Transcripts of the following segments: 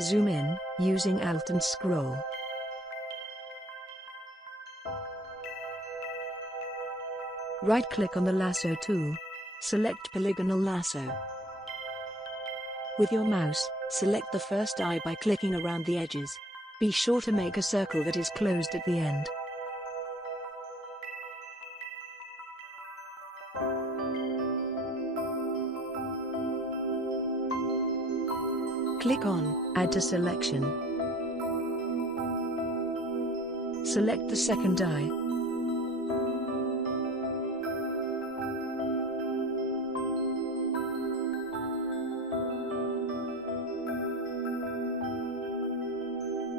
Zoom in, using Alt and scroll. Right-click on the lasso tool. Select polygonal lasso. With your mouse, select the first eye by clicking around the edges. Be sure to make a circle that is closed at the end. Click on Add to Selection. Select the second eye.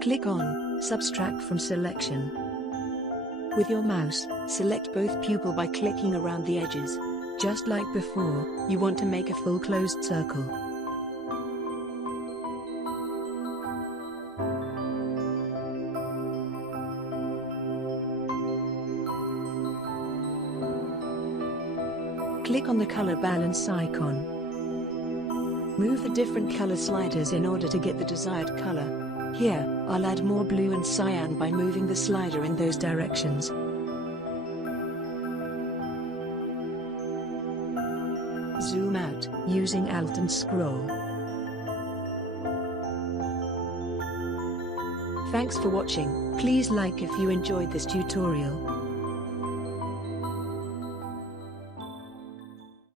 Click on Subtract from Selection. With your mouse, select both pupil by clicking around the edges. Just like before, you want to make a full closed circle. Click on the color balance icon. Move the different color sliders in order to get the desired color. Here, I'll add more blue and cyan by moving the slider in those directions. Zoom out, using Alt and scroll. Thanks for watching. Please like if you enjoyed this tutorial.